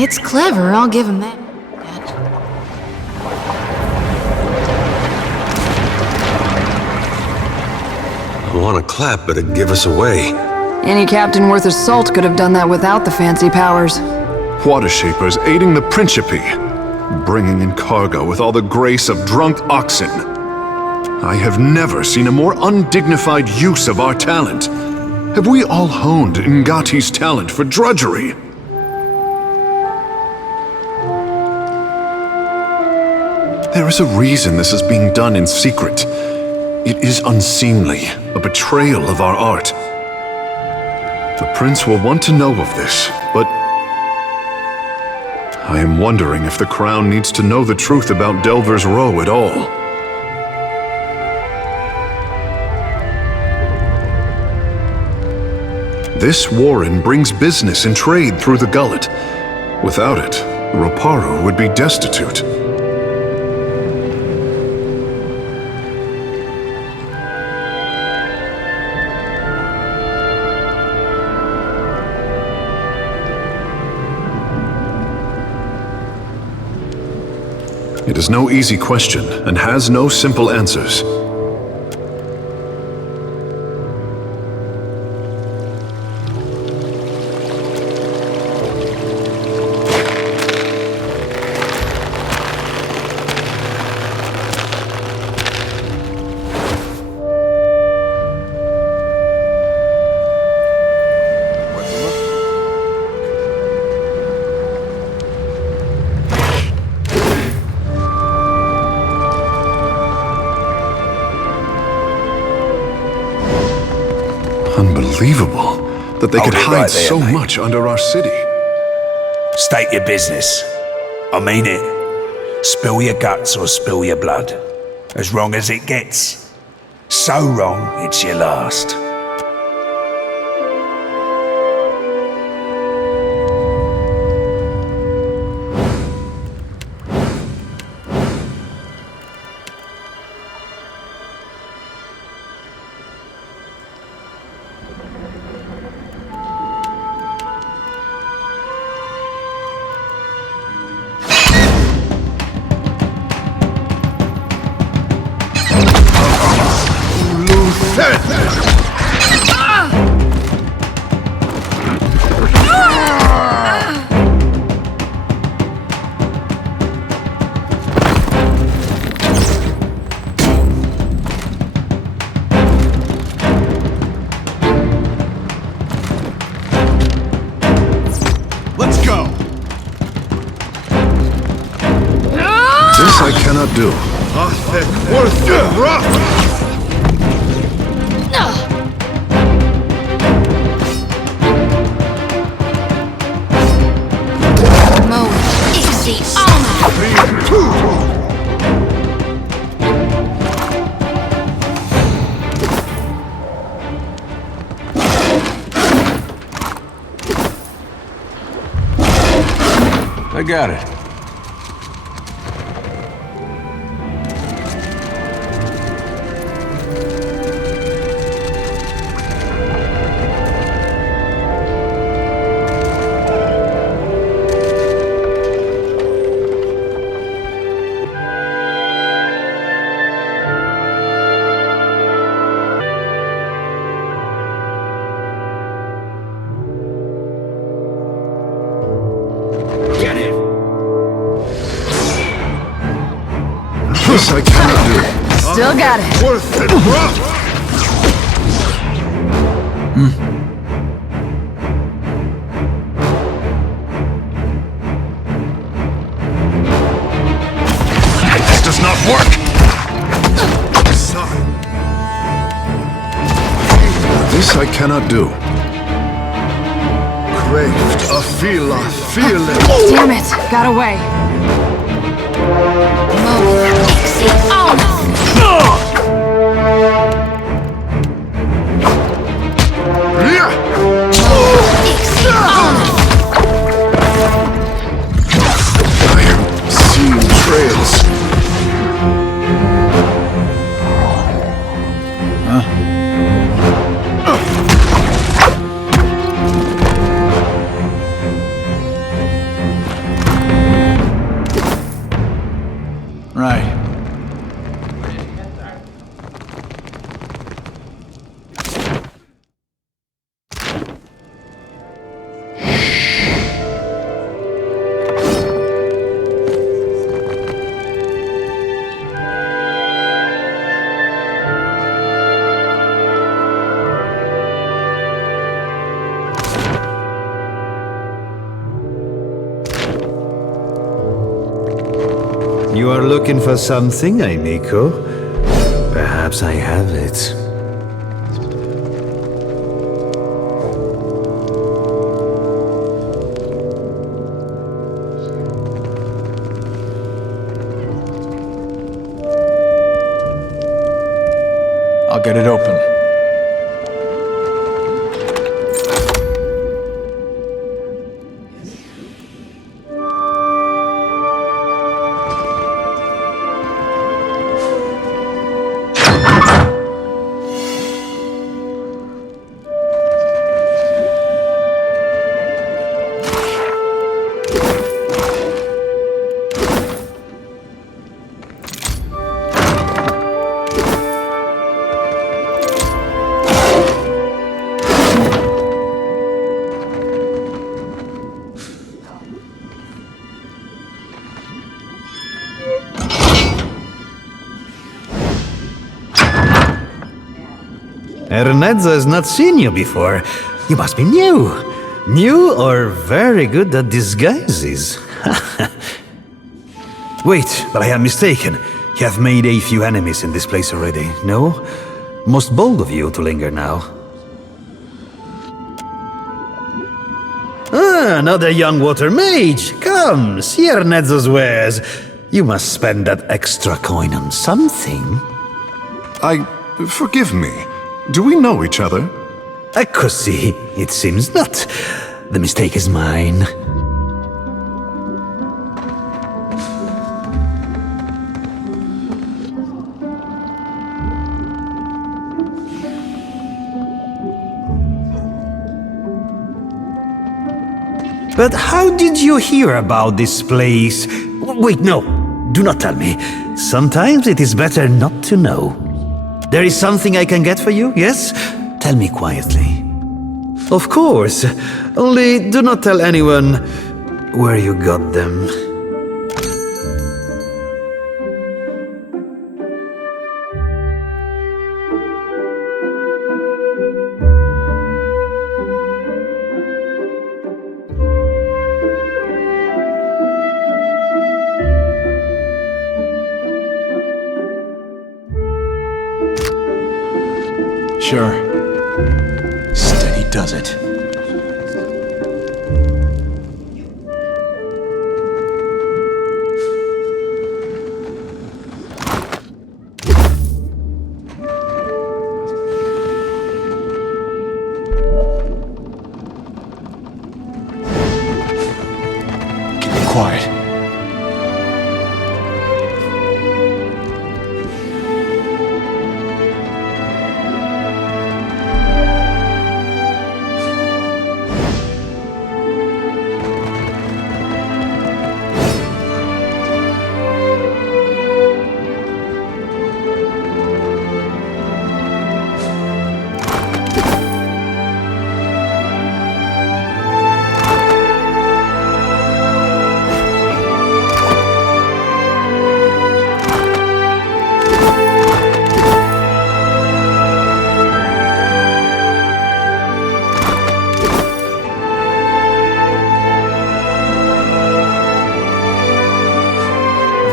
It's clever, I'll give him that. I want to clap, but it'd give us away. Any captain worth his salt could have done that without the fancy powers. Water Shapers aiding the Principe, bringing in cargo with all the grace of drunk oxen. I have never seen a more undignified use of our talent. Have we all honed Ngati's talent for drudgery? There is a reason this is being done in secret. It is unseemly, a betrayal of our art. The prince will want to know of this, but I am wondering if the crown needs to know the truth about Delver's Row at all. This warren brings business and trade through the gullet. Without it, Roparu would be destitute. It is no easy question and has no simple answers. Unbelievable that they could Hold it hide right there, so mate. much under our city. State your business. I mean it. Spill your guts or spill your blood. As wrong as it gets. So wrong, it's your last. Let's go. This I cannot do. Worth the rock! I got it. This I cannot do. Still got it. Worth it, rock! This does not work! This I cannot do. Craved, a feeling. Damn it, got away. I am seeing trails. Right. You are looking for something, amico? Perhaps I have it. I'll get it open. Ernezzo has not seen you before. You must be new. New or very good at disguises. Wait, but I am mistaken. You have made a few enemies in this place already, no? Most bold of you to linger now. Ah, another young water mage. Come, see Ernezzo's wares. You must spend that extra coin on something. Forgive me. Do we know each other? Così, it seems not. The mistake is mine. But how did you hear about this place? Wait, no. Do not tell me. Sometimes it is better not to know. There is something I can get for you, yes? Tell me quietly. Of course. Only do not tell anyone where you got them. Sure. Steady does it. Quiet.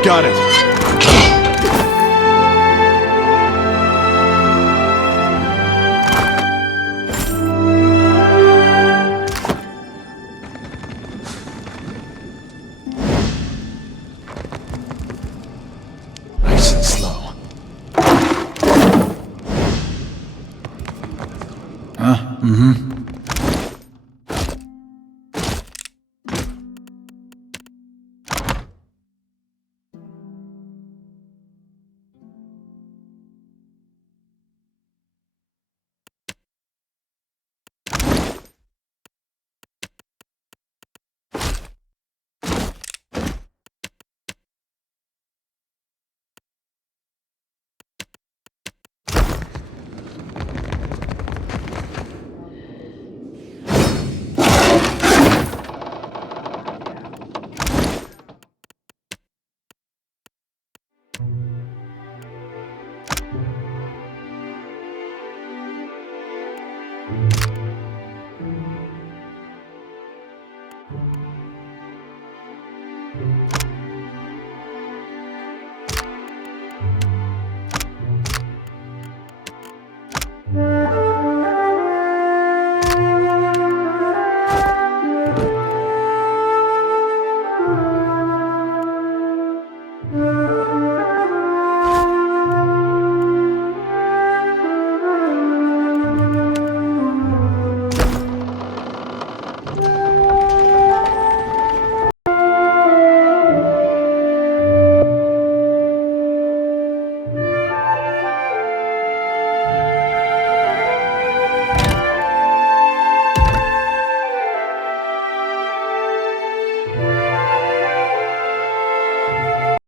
Got it. Nice and slow. Huh? Mm-hmm.